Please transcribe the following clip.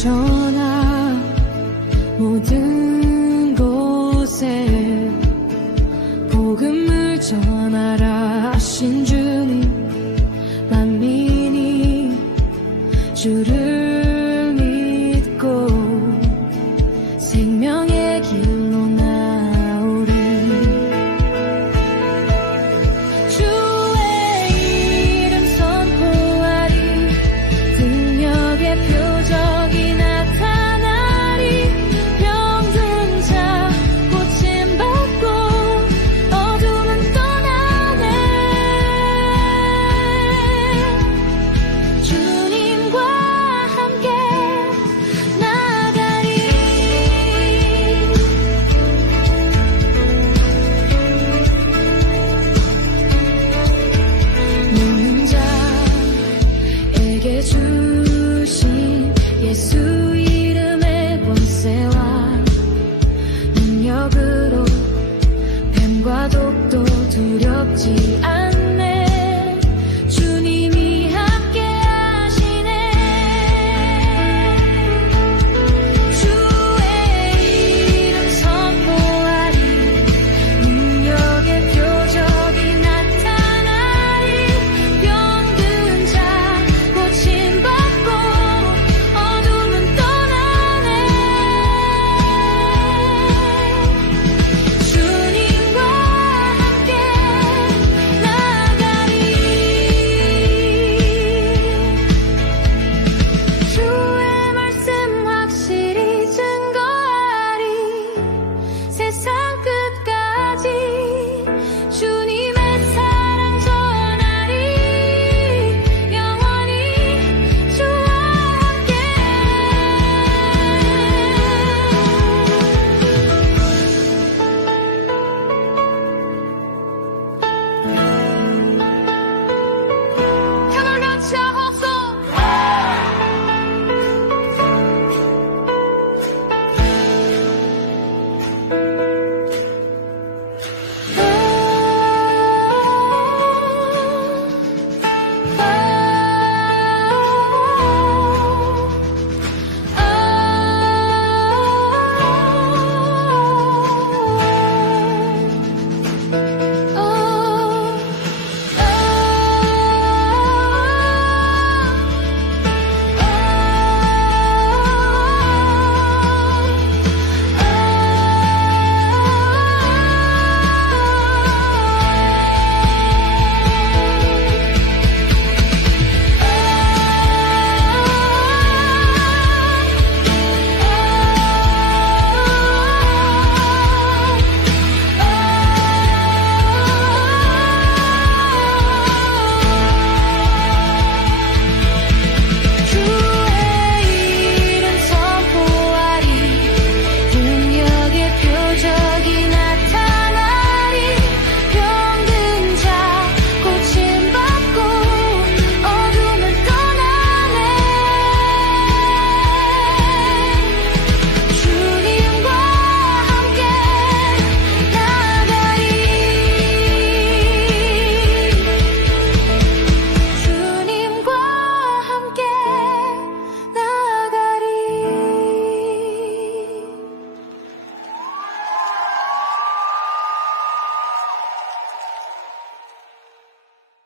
전하 모든 곳에 복음을 전하라 하신 주님 만민이 주를